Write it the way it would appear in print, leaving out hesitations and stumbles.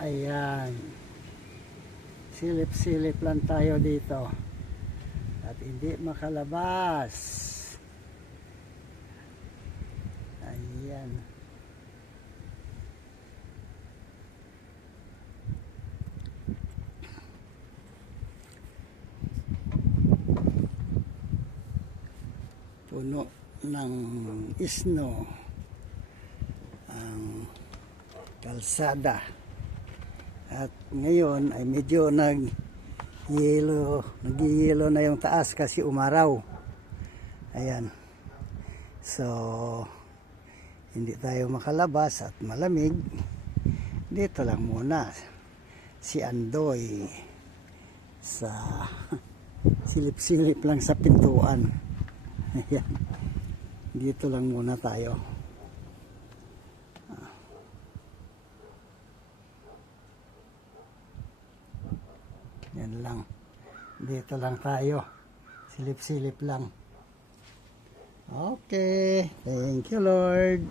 Ayan. Silip-silip lang tayo dito. At hindi makalabas. Ayan. Puno ng isno ang kalsada. At ngayon ay medyo nag-yelo na yung taas kasi umaraw. Ayan. So, hindi tayo makalabas at malamig. Dito lang muna si Andoy sa silip-silip lang sa pintuan. Ayan. Dito lang muna tayo. Yan lang. Dito lang tayo. Silip-silip lang. Okay. Thank you, Lord.